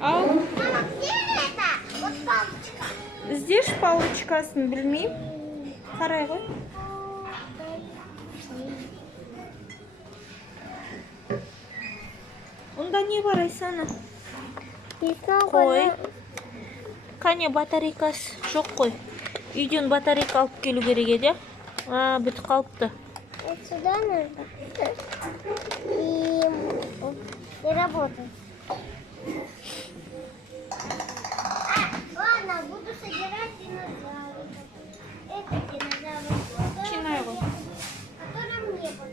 Ал. Мама, где это? Вот палочка. Здесь палочкасын білмеймін. Қарай ғой. Онда не бар, Айсана? Қой. Қане батарейкасы жоқ қой. Үйден батарейка алып келу керек еді. Бітіп қалыпты. Сюда нужно. И работать. Ладно, буду собирать динозавров. Это динозавр. Чинай ғой. Который мне вот.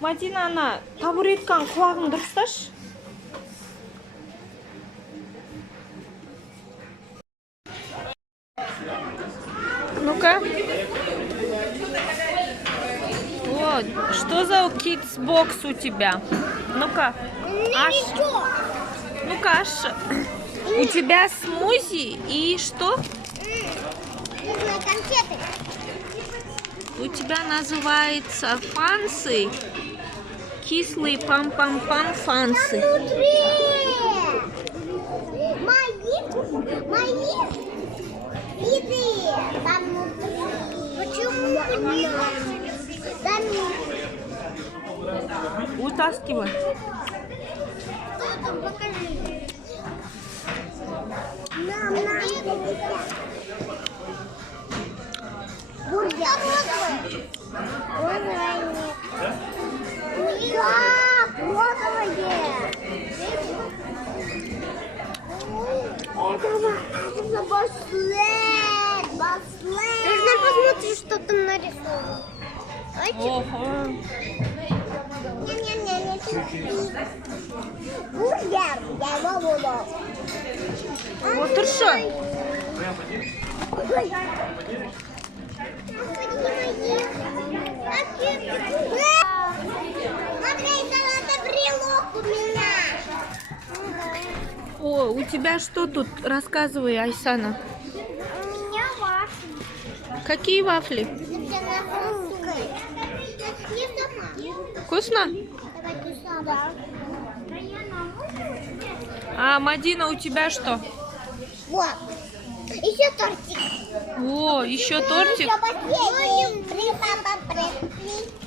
Мадина, ана табуретканың құлағын дұрысташы. Ну-ка. Вот. Что за kids box у тебя? Ну-ка. Ну-ка, аж. У тебя смузи и что? Конфеты. У тебя называется фансы. Кислый пам-пам-пам фансы. Мои еды. Там внутри. Почему нет? Утаскивай. Что там, покажи. На. Бургер. Розовое нет. Да, розовое. Это браслет. Нужно посмотреть, что там нарисовано. Ого. Бургер. Я его буду. Отыршы. Смотри, это брелок у меня. О, у тебя что тут? Рассказывай, Айсана. У меня вафли. Какие вафли? Вкусно? А, Мадина, у тебя что? Вот. Еще тортик. О, еще тортик.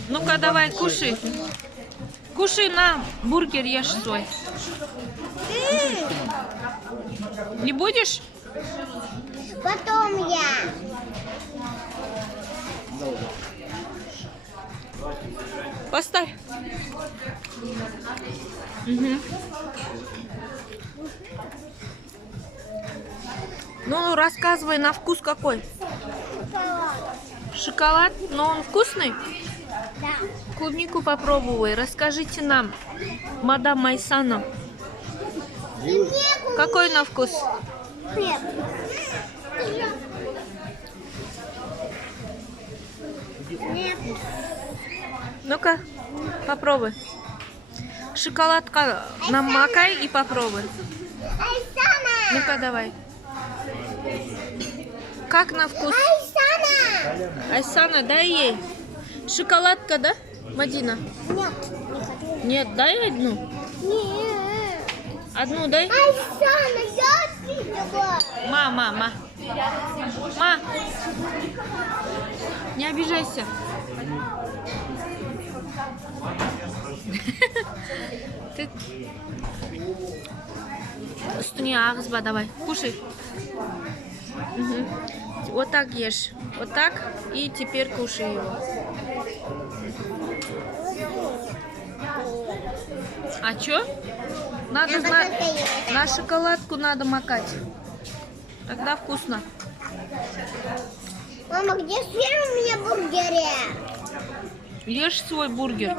Ну-ка, давай, кушай. Кушай на бургер, ешь свой. Не будешь? Потом я. Поставь. Угу. Ну, рассказывай, на вкус какой? Шоколад, но он вкусный? Да. Клубнику попробуй. Расскажите нам, мадам Айсана, какой на вкус? Нет. Нет. Ну-ка, попробуй. Шоколадка намакай и попробуй. Айсана! Ну-ка, давай. Как на вкус? Айсана! Айсана, дай ей. Шоколадка, да, Мадина? Нет. Нет, дай одну. Нет. Одну дай. Айсана, я видела. Ма. Не обижайся. Ты үстіңе ағызба, давай. Кушай. Угу. Вот так ешь. Вот так. И теперь кушай его. А чё? Надо на шоколадку надо макать. Тогда вкусно. Мама, где сыр у меня в бургере? Ешь свой бургер.